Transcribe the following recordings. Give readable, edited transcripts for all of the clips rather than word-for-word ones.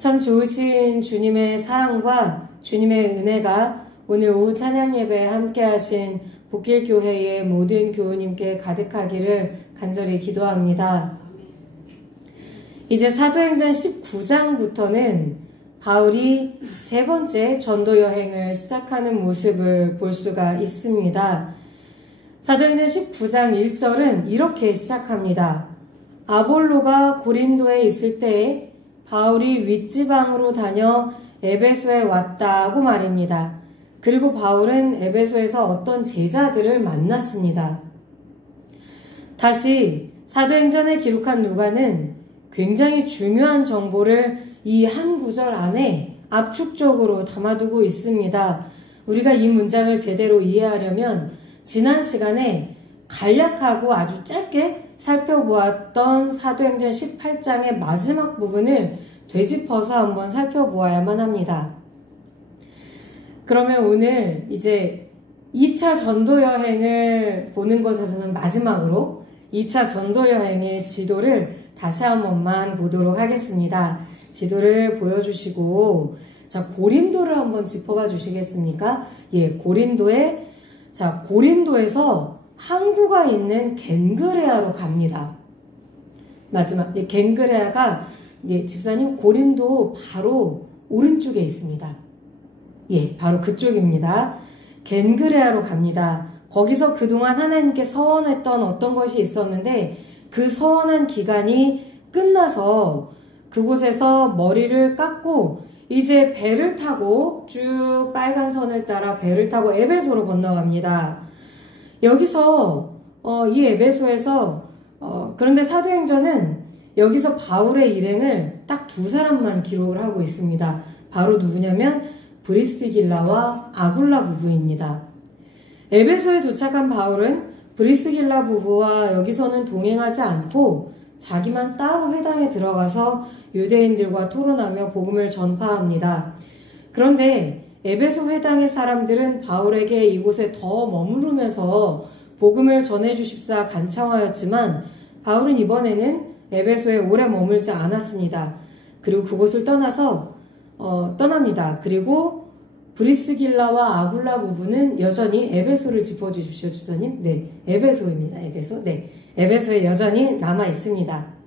참 좋으신 주님의 사랑과 주님의 은혜가 오늘 오후 찬양 예배에 함께 하신 복길교회의 모든 교우님께 가득하기를 간절히 기도합니다. 이제 사도행전 19장부터는 바울이 세 번째 전도 여행을 시작하는 모습을 볼 수가 있습니다. 사도행전 19장 1절은 이렇게 시작합니다. 아볼로가 고린도에 있을 때에 바울이 윗지방으로 다녀 에베소에 왔다고 말입니다. 그리고 바울은 에베소에서 어떤 제자들을 만났습니다. 다시 사도행전에 기록한 누가는 굉장히 중요한 정보를 이 한 구절 안에 압축적으로 담아두고 있습니다. 우리가 이 문장을 제대로 이해하려면 지난 시간에 간략하고 아주 짧게 살펴보았던 사도행전 18장의 마지막 부분을 되짚어서 한번 살펴보아야만 합니다. 그러면 오늘 이제 2차 전도 여행을 보는 것에서는 마지막으로 2차 전도 여행의 지도를 다시 한 번만 보도록 하겠습니다. 지도를 보여주시고, 자, 고린도를 한번 짚어봐 주시겠습니까? 예, 고린도에서 항구가 있는 겐그레아로 갑니다. 마지막, 겐그레아가, 집사님, 고린도 바로 오른쪽에 있습니다. 예, 바로 그쪽입니다. 겐그레아로 갑니다. 거기서 그동안 하나님께 서원했던 어떤 것이 있었는데, 그 서원한 기간이 끝나서 그곳에서 머리를 깎고, 이제 배를 타고 쭉 빨간 선을 따라 배를 타고 에베소로 건너갑니다. 여기서 이 에베소에서 그런데 사도행전은 여기서 바울의 일행을 딱 두 사람만 기록을 하고 있습니다. 바로 누구냐면 브리스길라와 아굴라 부부입니다. 에베소에 도착한 바울은 브리스길라 부부와 여기서는 동행하지 않고 자기만 따로 회당에 들어가서 유대인들과 토론하며 복음을 전파합니다. 그런데 에베소 회당의 사람들은 바울에게 이곳에 더 머무르면서 복음을 전해주십사 간청하였지만 바울은 이번에는 에베소에 오래 머물지 않았습니다. 그리고 그곳을 떠납니다. 그리고 브리스길라와 아굴라 부부는 여전히 에베소를 짚어주십시오, 주사님. 네, 에베소입니다. 에베소. 네, 에베소에 여전히 남아 있습니다.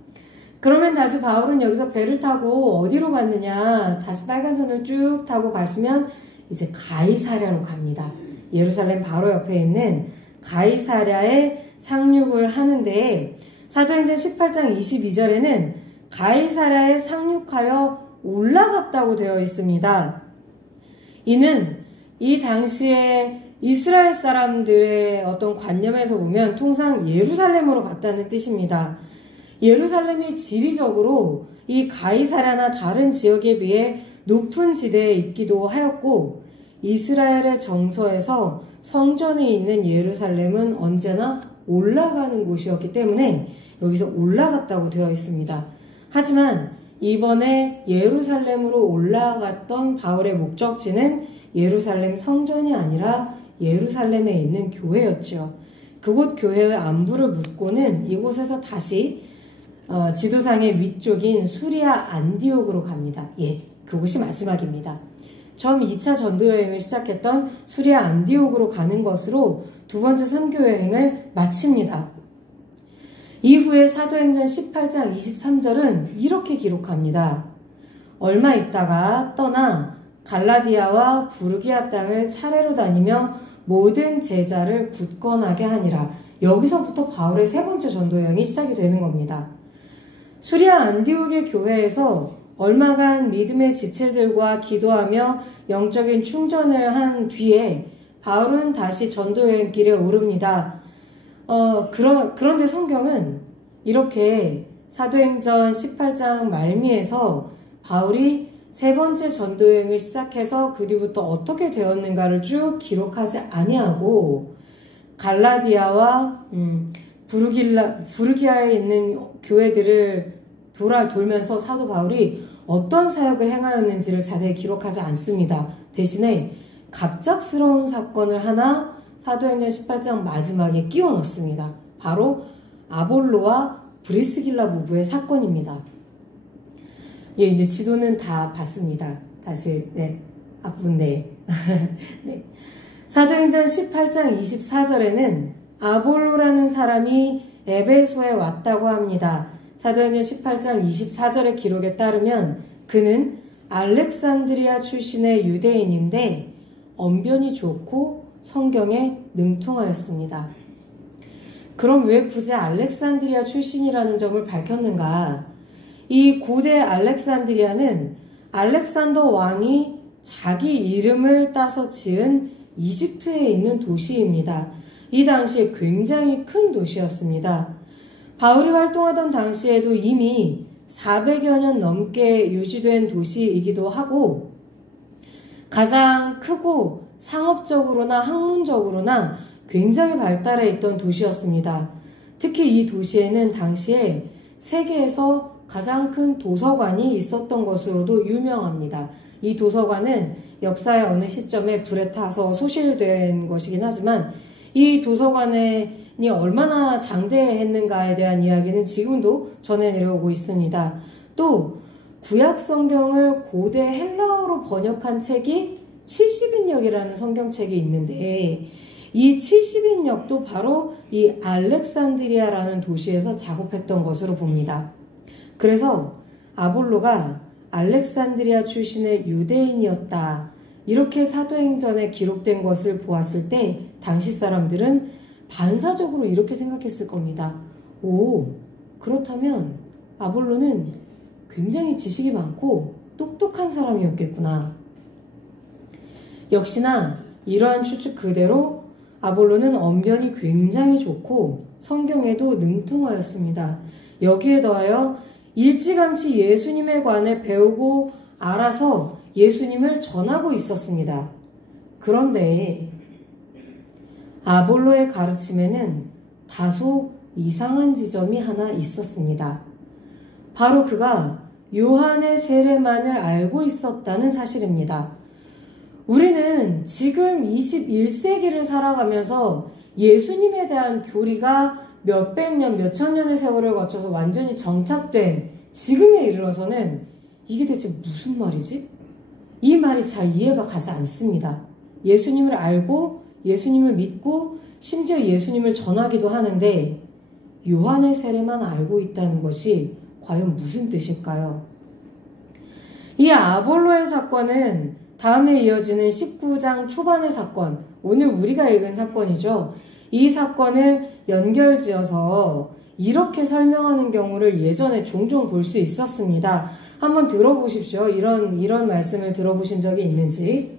그러면 다시 바울은 여기서 배를 타고 어디로 갔느냐? 다시 빨간선을 쭉 타고 가시면 이제 가이사랴로 갑니다. 예루살렘 바로 옆에 있는 가이사랴에 상륙을 하는데 사도행전 18장 22절에는 가이사랴에 상륙하여 올라갔다고 되어 있습니다. 이는 이 당시에 이스라엘 사람들의 어떤 관념에서 보면 통상 예루살렘으로 갔다는 뜻입니다. 예루살렘이 지리적으로 이 가이사랴나 다른 지역에 비해 높은 지대에 있기도 하였고 이스라엘의 정서에서 성전에 있는 예루살렘은 언제나 올라가는 곳이었기 때문에 여기서 올라갔다고 되어 있습니다. 하지만 이번에 예루살렘으로 올라갔던 바울의 목적지는 예루살렘 성전이 아니라 예루살렘에 있는 교회였죠. 그곳 교회의 안부를 묻고는 이곳에서 다시 지도상의 위쪽인 수리아 안디옥으로 갑니다. 예, 그곳이 마지막입니다. 처음 2차 전도여행을 시작했던 수리아 안디옥으로 가는 것으로 두 번째 선교여행을 마칩니다. 이후에 사도행전 18장 23절은 이렇게 기록합니다. 얼마 있다가 떠나 갈라디아와 부르기아 땅을 차례로 다니며 모든 제자를 굳건하게 하니라. 여기서부터 바울의 세 번째 전도여행이 시작이 되는 겁니다. 수리아 안디옥의 교회에서 얼마간 믿음의 지체들과 기도하며 영적인 충전을 한 뒤에 바울은 다시 전도여행 길에 오릅니다. 그런데 성경은 이렇게 사도행전 18장 말미에서 바울이 세 번째 전도여행을 시작해서 그 뒤부터 어떻게 되었는가를 쭉 기록하지 아니하고 갈라디아와 부르기아에 있는 교회들을 돌면서 사도 바울이 어떤 사역을 행하였는지를 자세히 기록하지 않습니다. 대신에 갑작스러운 사건을 하나 사도행전 18장 마지막에 끼워 넣습니다. 바로 아볼로와 브리스길라 부부의 사건입니다. 예, 이제 지도는 다 봤습니다. 다시, 네. 앞부분, 네. 네. 사도행전 18장 24절에는 아볼로라는 사람이 에베소에 왔다고 합니다. 사도행전 18장 24절의 기록에 따르면 그는 알렉산드리아 출신의 유대인인데 언변이 좋고 성경에 능통하였습니다. 그럼 왜 굳이 알렉산드리아 출신이라는 점을 밝혔는가? 이 고대 알렉산드리아는 알렉산더 왕이 자기 이름을 따서 지은 이집트에 있는 도시입니다. 이 당시에 굉장히 큰 도시였습니다. 바울이 활동하던 당시에도 이미 400여 년 넘게 유지된 도시이기도 하고 가장 크고 상업적으로나 학문적으로나 굉장히 발달해 있던 도시였습니다. 특히 이 도시에는 당시에 세계에서 가장 큰 도서관이 있었던 것으로도 유명합니다. 이 도서관은 역사의 어느 시점에 불에 타서 소실된 것이긴 하지만 이 도서관이 얼마나 장대했는가에 대한 이야기는 지금도 전해 내려오고 있습니다. 또 구약 성경을 고대 헬라어로 번역한 책이 70인역이라는 성경책이 있는데 이 70인역도 바로 이 알렉산드리아라는 도시에서 작업했던 것으로 봅니다. 그래서 아볼로가 알렉산드리아 출신의 유대인이었다. 이렇게 사도행전에 기록된 것을 보았을 때 당시 사람들은 반사적으로 이렇게 생각했을 겁니다. 오, 그렇다면 아볼로는 굉장히 지식이 많고 똑똑한 사람이었겠구나. 역시나 이러한 추측 그대로 아볼로는 언변이 굉장히 좋고 성경에도 능통하였습니다. 여기에 더하여 일찌감치 예수님에 관해 배우고 알아서 예수님을 전하고 있었습니다. 그런데 아볼로의 가르침에는 다소 이상한 지점이 하나 있었습니다. 바로 그가 요한의 세례만을 알고 있었다는 사실입니다. 우리는 지금 21세기를 살아가면서 예수님에 대한 교리가 몇백 년, 몇천 년의 세월을 거쳐서 완전히 정착된 지금에 이르러서는 이게 대체 무슨 말이지? 이 말이 잘 이해가 가지 않습니다. 예수님을 알고 예수님을 믿고 심지어 예수님을 전하기도 하는데 요한의 세례만 알고 있다는 것이 과연 무슨 뜻일까요? 이 아볼로의 사건은 다음에 이어지는 19장 초반의 사건, 오늘 우리가 읽은 사건이죠. 이 사건을 연결지어서 이렇게 설명하는 경우를 예전에 종종 볼 수 있었습니다. 한번 들어보십시오. 이런 말씀을 들어보신 적이 있는지.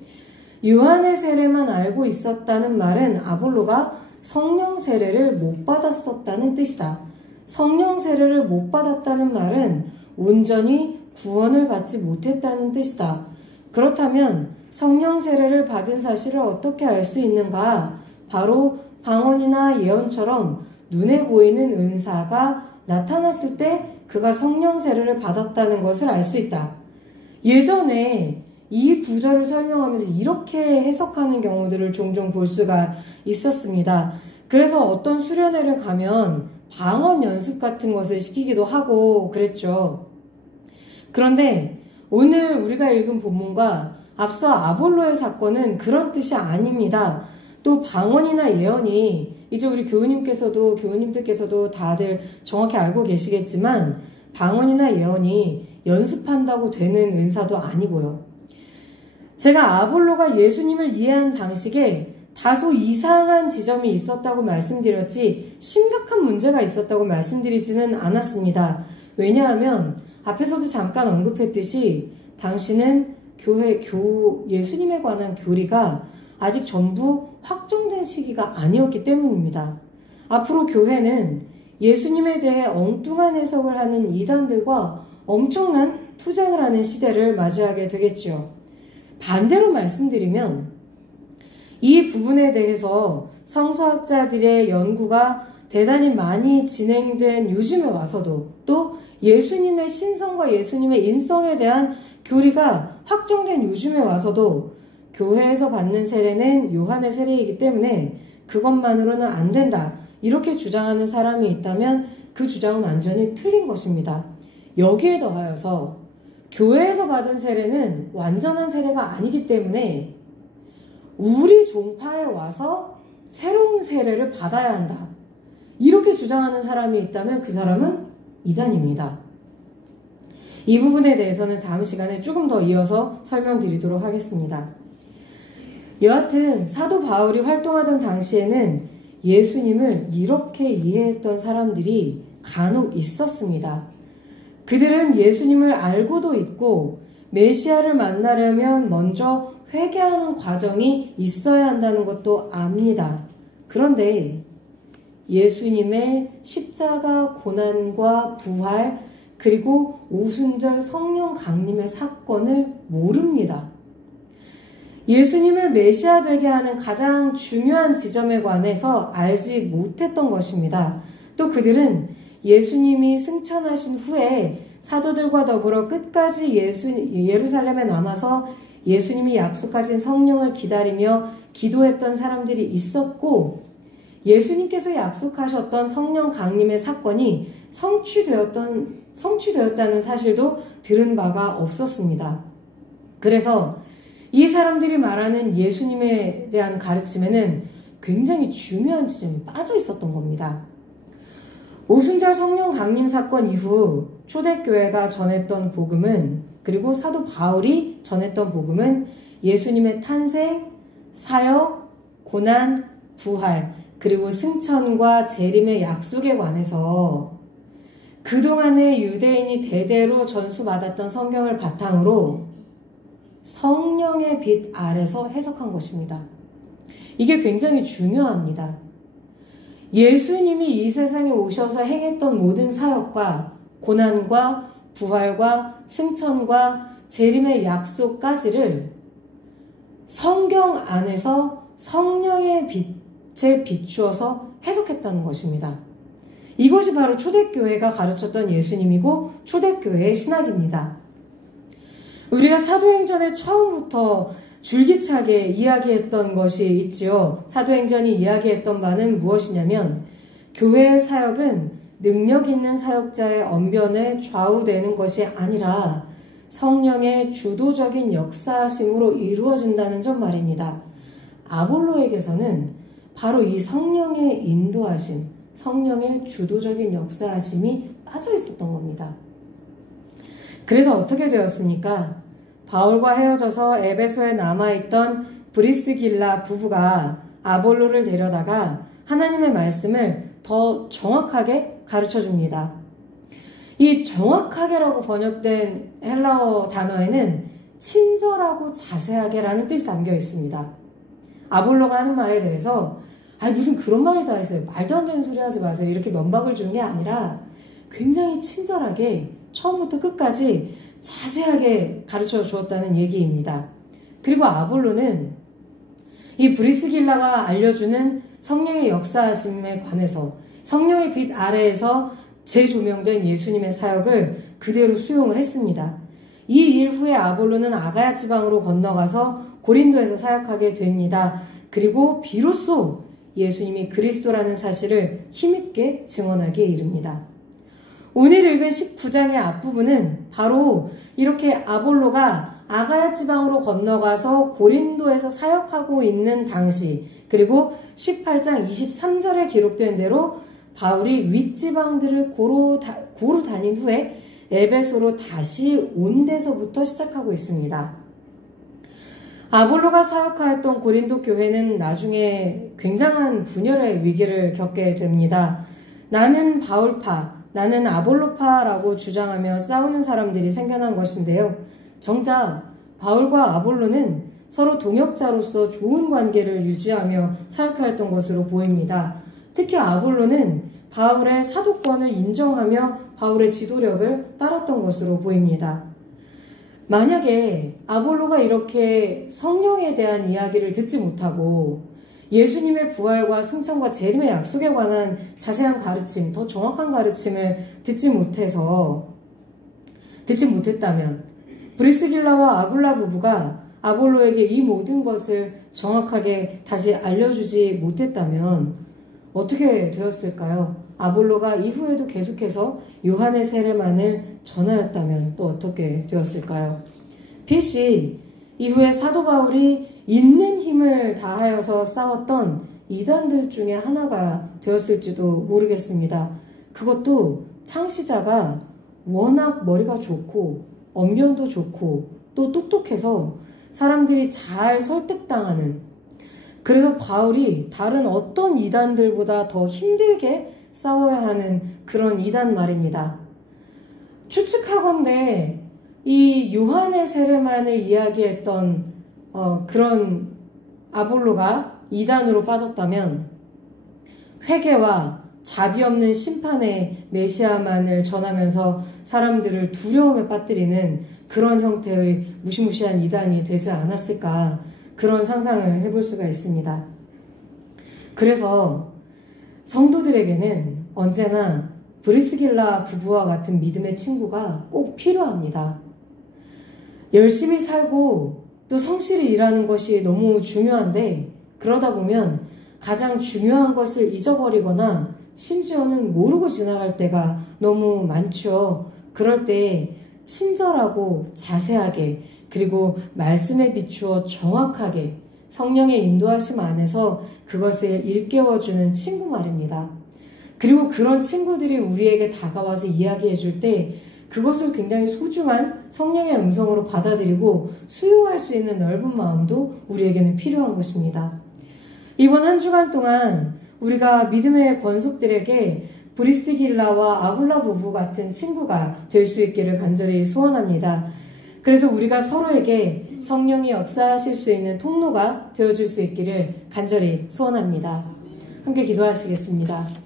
요한의 세례만 알고 있었다는 말은 아볼로가 성령 세례를 못 받았었다는 뜻이다. 성령 세례를 못 받았다는 말은 온전히 구원을 받지 못했다는 뜻이다. 그렇다면 성령 세례를 받은 사실을 어떻게 알 수 있는가? 바로 방언이나 예언처럼 눈에 보이는 은사가 나타났을 때 그가 성령 세례를 받았다는 것을 알 수 있다. 예전에 이 구절을 설명하면서 이렇게 해석하는 경우들을 종종 볼 수가 있었습니다. 그래서 어떤 수련회를 가면 방언 연습 같은 것을 시키기도 하고 그랬죠. 그런데 오늘 우리가 읽은 본문과 앞서 아볼로의 사건은 그런 뜻이 아닙니다. 또 방언이나 예언이 이제 우리 교우님들께서도 다들 정확히 알고 계시겠지만 방언이나 예언이 연습한다고 되는 은사도 아니고요. 제가 아볼로가 예수님을 이해한 방식에 다소 이상한 지점이 있었다고 말씀드렸지 심각한 문제가 있었다고 말씀드리지는 않았습니다. 왜냐하면 앞에서도 잠깐 언급했듯이 당시는 예수님에 관한 교리가 아직 전부 확정된 시기가 아니었기 때문입니다. 앞으로 교회는 예수님에 대해 엉뚱한 해석을 하는 이단들과 엄청난 투쟁을 하는 시대를 맞이하게 되겠죠. 반대로 말씀드리면 이 부분에 대해서 성서학자들의 연구가 대단히 많이 진행된 요즘에 와서도 또 예수님의 신성과 예수님의 인성에 대한 교리가 확정된 요즘에 와서도 교회에서 받는 세례는 요한의 세례이기 때문에 그것만으로는 안 된다. 이렇게 주장하는 사람이 있다면 그 주장은 완전히 틀린 것입니다. 여기에 더하여서 교회에서 받은 세례는 완전한 세례가 아니기 때문에 우리 종파에 와서 새로운 세례를 받아야 한다. 이렇게 주장하는 사람이 있다면 그 사람은 이단입니다. 이 부분에 대해서는 다음 시간에 조금 더 이어서 설명드리도록 하겠습니다. 여하튼 사도 바울이 활동하던 당시에는 예수님을 이렇게 이해했던 사람들이 간혹 있었습니다. 그들은 예수님을 알고도 있고 메시아를 만나려면 먼저 회개하는 과정이 있어야 한다는 것도 압니다. 그런데 예수님의 십자가 고난과 부활 그리고 오순절 성령 강림의 사건을 모릅니다. 예수님을 메시아 되게 하는 가장 중요한 지점에 관해서 알지 못했던 것입니다. 또 그들은 예수님이 승천하신 후에 사도들과 더불어 끝까지 예루살렘에 남아서 예수님이 약속하신 성령을 기다리며 기도했던 사람들이 있었고 예수님께서 약속하셨던 성령 강림의 사건이 성취되었다는 사실도 들은 바가 없었습니다. 그래서 이 사람들이 말하는 예수님에 대한 가르침에는 굉장히 중요한 지점이 빠져 있었던 겁니다. 오순절 성령 강림 사건 이후 초대교회가 전했던 복음은 그리고 사도 바울이 전했던 복음은 예수님의 탄생, 사역, 고난, 부활 그리고 승천과 재림의 약속에 관해서 그동안의 유대인이 대대로 전수받았던 성경을 바탕으로 성령의 빛 아래서 해석한 것입니다. 이게 굉장히 중요합니다. 예수님이 이 세상에 오셔서 행했던 모든 사역과 고난과 부활과 승천과 재림의 약속까지를 성경 안에서 성령의 빛에 비추어서 해석했다는 것입니다. 이것이 바로 초대교회가 가르쳤던 예수님이고 초대교회의 신학입니다. 우리가 사도행전의 처음부터 줄기차게 이야기했던 것이 있지요. 사도행전이 이야기했던 바는 무엇이냐면 교회의 사역은 능력 있는 사역자의 언변에 좌우되는 것이 아니라 성령의 주도적인 역사하심으로 이루어진다는 점 말입니다. 아볼로에게서는 바로 이 성령의 인도하심, 성령의 주도적인 역사하심이 빠져 있었던 겁니다. 그래서 어떻게 되었습니까? 바울과 헤어져서 에베소에 남아있던 브리스길라 부부가 아볼로를 데려다가 하나님의 말씀을 더 정확하게 가르쳐 줍니다. 이 정확하게라고 번역된 헬라어 단어에는 친절하고 자세하게라는 뜻이 담겨 있습니다. 아볼로가 하는 말에 대해서 무슨 그런 말을 다 했어요. 말도 안 되는 소리 하지 마세요. 이렇게 면박을 준 게 아니라 굉장히 친절하게 처음부터 끝까지 자세하게 가르쳐 주었다는 얘기입니다. 그리고 아볼로는 이 브리스길라가 알려주는 성령의 역사하심에 관해서 성령의 빛 아래에서 재조명된 예수님의 사역을 그대로 수용을 했습니다. 이 일 후에 아볼로는 아가야 지방으로 건너가서 고린도에서 사역하게 됩니다. 그리고 비로소 예수님이 그리스도라는 사실을 힘있게 증언하기에 이릅니다. 오늘 읽은 19장의 앞부분은 바로 이렇게 아볼로가 아가야 지방으로 건너가서 고린도에서 사역하고 있는 당시 그리고 18장 23절에 기록된 대로 바울이 윗지방들을 고루 다닌 후에 에베소로 다시 온 데서부터 시작하고 있습니다. 아볼로가 사역하였던 고린도 교회는 나중에 굉장한 분열의 위기를 겪게 됩니다. 나는 바울파, 나는 아볼로파라고 주장하며 싸우는 사람들이 생겨난 것인데요. 정작 바울과 아볼로는 서로 동역자로서 좋은 관계를 유지하며 사역하였던 것으로 보입니다. 특히 아볼로는 바울의 사도권을 인정하며 바울의 지도력을 따랐던 것으로 보입니다. 만약에 아볼로가 이렇게 성령에 대한 이야기를 듣지 못하고 예수님의 부활과 승천과 재림의 약속에 관한 자세한 가르침, 더 정확한 가르침을 듣지 못했다면 브리스길라와 아굴라 부부가 아볼로에게 이 모든 것을 정확하게 다시 알려주지 못했다면 어떻게 되었을까요? 아볼로가 이후에도 계속해서 요한의 세례만을 전하였다면 또 어떻게 되었을까요? 필시 이후에 사도 바울이 있는 힘을 다하여서 싸웠던 이단들 중에 하나가 되었을지도 모르겠습니다. 그것도 창시자가 워낙 머리가 좋고 언변도 좋고 또 똑똑해서 사람들이 잘 설득당하는, 그래서 바울이 다른 어떤 이단들보다 더 힘들게 싸워야 하는 그런 이단 말입니다. 추측하건대 이 요한의 세례만을 이야기했던 그런 아볼로가 이단으로 빠졌다면 회개와 자비 없는 심판의 메시아만을 전하면서 사람들을 두려움에 빠뜨리는 그런 형태의 무시무시한 이단이 되지 않았을까, 그런 상상을 해볼 수가 있습니다. 그래서 성도들에게는 언제나 브리스길라 부부와 같은 믿음의 친구가 꼭 필요합니다. 열심히 살고 또 성실히 일하는 것이 너무 중요한데, 그러다 보면 가장 중요한 것을 잊어버리거나 심지어는 모르고 지나갈 때가 너무 많죠. 그럴 때 친절하고 자세하게, 그리고 말씀에 비추어 정확하게 성령의 인도하심 안에서 그것을 일깨워주는 친구 말입니다. 그리고 그런 친구들이 우리에게 다가와서 이야기해 줄 때 그것을 굉장히 소중한 성령의 음성으로 받아들이고 수용할 수 있는 넓은 마음도 우리에게는 필요한 것입니다. 이번 한 주간 동안 우리가 믿음의 권속들에게 브리스길라와 아굴라 부부 같은 친구가 될 수 있기를 간절히 소원합니다. 그래서 우리가 서로에게 성령이 역사하실 수 있는 통로가 되어줄 수 있기를 간절히 소원합니다. 함께 기도하시겠습니다.